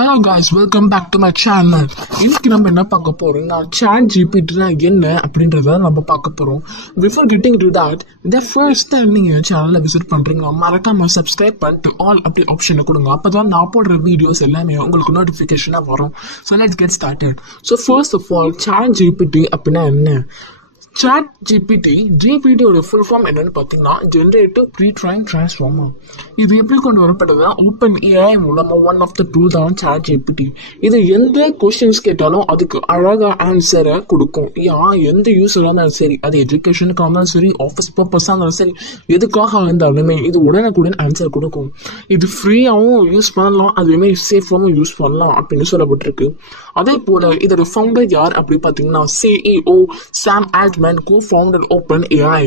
Hello guys, welcome back to my channel. இன்னைக்கு நம்ம என்ன பார்க்க போறோம்னா சாட் ஜிபிடினா என்ன அப்படின்றத நம்ம பார்க்க போறோம். பிஃபோர் கெட்டிங் டு தட், இந்த ஃபர்ஸ்ட் டைம் நீங்கள் சேனலை விசிட் பண்ணுறீங்களா, மறக்காம சப்ஸ்கிரைப் பண்ணிட்டு ஆல் அப்படி ஆப்ஷனை கொடுங்க. அப்போ தான் நான் போடுற வீடியோஸ் எல்லாமே உங்களுக்கு நோட்டிஃபிகேஷனாக வரும். So let's get started. So first of all, chat GPT அப்படின்னா என்ன? சாட் ஜிபிடியோட ஃபுல் ஃபார்ம் என்னன்னு பார்த்தீங்கன்னா ஜென்ரேட்டிவ் ப்ரீ-ட்ரெயின் ட்ரான்ஸ்ஃபார்மர். இது எப்படி கொண்டு வரப்பட்டதுன்னா ஓப்பன் ஏஐ மூலமாக ஒன் ஆஃப் த டூல் தான் சாட் ஜிபிடி. இது எந்த கொஸ்டின்ஸ் கேட்டாலும் அதுக்கு அழகாக ஆன்சரை கொடுக்கும். எந்த யூஸராக இருந்தாலும் சரி, அது எஜுகேஷனுக்காக இருந்தாலும் சரி, ஆஃபீஸ் பர்பஸாக இருந்தாலும் சரி, எதுக்காக இருந்தாலுமே இது உடனுக்குடன் ஆன்சர் கொடுக்கும். இது ஃப்ரீயாகவும் யூஸ் பண்ணலாம், அதுவுமே சேஃபாகவும் யூஸ் பண்ணலாம் அப்படின்னு சொல்லப்பட்டிருக்கு. அதே போல் இதோட ஃபவுண்டர் யார் அப்படி பார்த்தீங்கன்னா CEO சாம் ஆல்ட்மேன், co-founded OpenAI.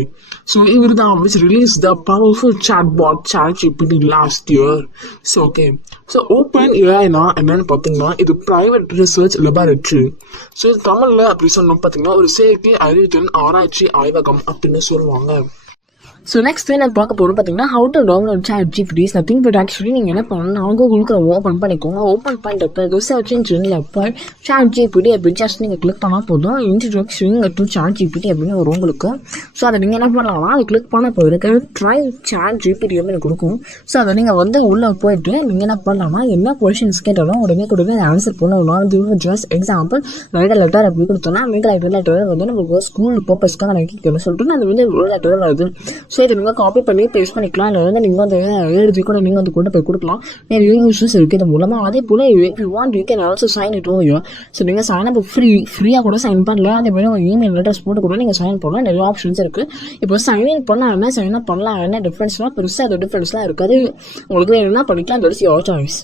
So இவர் தான் which released the powerful chatbot ChatGPT last year. So okay. So OpenAI என்னன்னு பார்த்தீங்கன்னா இது private research laboratory. ஸோ இது தமிழில் அப்படி சொன்னோம் பார்த்தீங்கன்னா ஒரு செயற்கை அறிவுத்திறன் ஆராய்ச்சி ஆய்வகம் அப்படின்னு சொல்லுவாங்க. ஸோ நெக்ஸ்ட் என்ன பார்க்க போகிறோம் பார்த்தீங்கன்னா how to download chat GPT is nothing but actually நீங்கள் என்ன பண்ணணும், கூகுளுக்கு ஓப்பன் பண்ணிக்கோங்க. ஓப்பன் பண்ணிட்டு சர்ச் இன்ஜினில் அப்போ சாட் ஜிபிடி அப்படி ஜஸ்ட் நீங்கள் கிளிக் பண்ணால் போதும். இன்ட்ரோடக்ஷன் டு சாட் ஜிபிடி அப்படின்னு வரும் உங்களுக்கு. ஸோ அதை நீங்கள் என்ன பண்ணலாம்னா அதை கிளிக் பண்ண போயிருக்கு ட்ரை சாட் ஜிபிடி அப்படின்னு கொடுக்கும். ஸோ அதை நீங்கள் உள்ளே போயிட்டு நீங்கள் என்ன பண்ணலாம்னா என்ன கொஷின்ஸ் கேட்டாலும் உடனே கொடுங்க ஆன்சர் பண்ணலாம். அது ஜஸ்ட் எக்ஸாம்பிள் ரைட் லெட்டர் அப்படி கொடுத்தோன்னா லெட்டர் நமக்கு ஸ்கூல் பர்பஸ்க்காக நான் கேட்கணும்னு சொல்லிட்டு அது லெட்டர் வருது. ஸோ இதை நீங்கள் காப்பி பண்ணி பேஸ்ட் பண்ணிக்கலாம். இல்லை நீங்கள் எழுதி கூட நீங்கள் கொண்டு போய் கொடுக்கலாம். நிறைய யூஸஸ் இருக்குது இது மூலமாக. அதே போல் you want you can also sign it over. So நீங்கள் சைன் அப் ஃப்ரீயாக கூட சைன் பண்ணலாம். அதே மாதிரி உங்கள் இமெயில் அட்ரஸ் போட்டு கூட நீங்கள் சைன் பண்ணலாம். நிறைய ஆப்ஷன்ஸ் இருக்குது. இப்போ சைன் இன் பண்ணால் என்ன, சைன் அப் பண்ணலாம் என்ன டிஃப்ரென்ஸ்லாம் பெருசாக அது டிஃப்ரென்ஸ்லாம் இருக்காது. உங்களுக்கு வேணும்னா பண்ணிக்கலாம். That's your choice.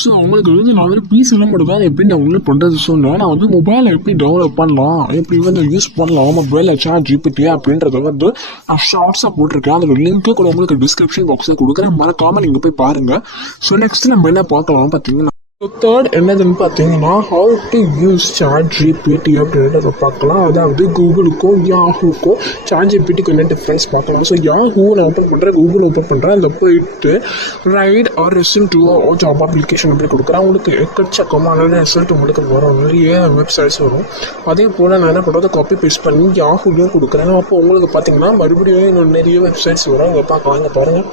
ஸோ உங்களுக்கு நான் ப்ளீஸ் என்ன பண்ணுவேன் எப்படி டவுன்லோட் பண்ணுறது சொன்னேன். நான் மொபைலில் எப்படி டவுன்லோட் பண்ணலாம், எப்படி யூஸ் பண்ணலாம் மொபைலில் சாட் ஜிபிடி அப்படின்றத நான் ஷார்ட்ஸாக போட்டிருக்கேன். அதோட லிங்க்கு கூட உங்களுக்கு டிஸ்கிரிப்ஷன் பாக்ஸில் கொடுக்குறேன், மறக்காமல் நீங்கள் போய் பாருங்கள். ஸோ நெக்ஸ்ட் நம்ம என்ன பார்க்கலாம் பார்த்தீங்கன்னா தேர்ட் என்னதுன்னு பார்த்தீங்கன்னா how to use chat GPT அப்படின்றத பார்க்கலாம். அதாவது கூகுளுக்கும் யாஹூக்கும் சாட் ஜிபிடிக்கு என்ன டிஃப்ரென்ஸ் பார்க்கலாம். ஸோ யாஹூ நான் ஓப்பன் பண்ணுறேன், கூகுள் ஓப்பன் பண்ணுறேன். அதில் போயிட்டு write or resume to job application அப்படி கொடுக்குறேன். உங்களுக்கு எக்கச்சக்கமான ரிசல்ட் உங்களுக்கு வரும், நிறைய வெப்சைட்ஸ் வரும். அதே போல் நான் என்ன பண்ணுறது, காப்பி பேஸ்ட் பண்ணி யாஹூலையும் கொடுக்குறேன். அப்போ உங்களுக்கு பார்த்தீங்கன்னா மறுபடியும் இன்னும் நிறைய வெப்சைட்ஸ் வரும். அங்கே பார்க்கலாம், இங்கே பாருங்கள்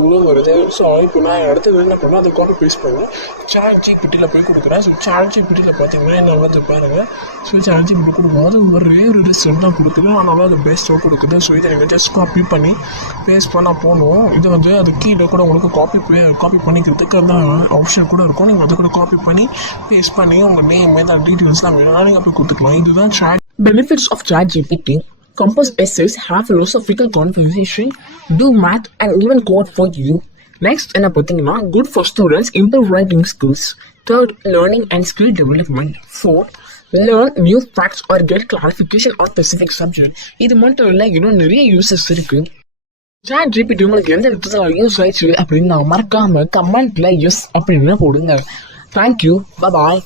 எவ்வளோ வருது. ஸோ இப்போ நான் அடுத்தது என்ன பண்ணேன், அதை காப்பி பேஸ்ட் பண்ணி சாட் ஜிபிடியில் போய் கொடுக்குறேன். ஸோ சாட் ஜிபிடியில் பார்த்தீங்கன்னா என்ன வந்து பாருங்கள். ஸோ சாட் ஜிபிடி கொடுக்கும்போது ஒரே ஒரு ரிசல்ட் தான் கொடுக்குது, ஆனாலும் அது பெஸ்ட்டாக கொடுக்குது. ஸோ இதை நீங்கள் ஜஸ்ட் காப்பி பண்ணி பேஸ்ட் பண்ணால் போகணும். இது அது கீழே கூட உங்களுக்கு காப்பி பண்ணிக்கிறதுக்கு அதான் ஆப்ஷன் கூட இருக்கும். நீங்கள் அது கூட காப்பி பண்ணி பேஸ்ட் பண்ணி உங்கள் நேம் ஏதாவது டீட்டெயில்ஸ்லாம் வேணும்னா நீங்கள் போய் கொடுத்துக்கலாம். இதுதான் chat benefits of chat GPT. Compose essays, have philosophical conversation, do math and even code for you. Next என்ன பார்த்தீங்கன்னா good for students, improve writing skills. Third, learning and skill development. Fourth, learn new facts or get clarification on specific subject. இது மட்டும் இல்லை, இன்னும் நிறைய uses இருக்கு. Chat GPT உங்களுக்கு எந்த விதத்தில் யூஸ் ஆயிடுச்சு அப்படின்னு நான் மறக்காம கமெண்ட்ல எஸ் அப்படின்னு போடுங்க. தேங்க்யூ, பாய்.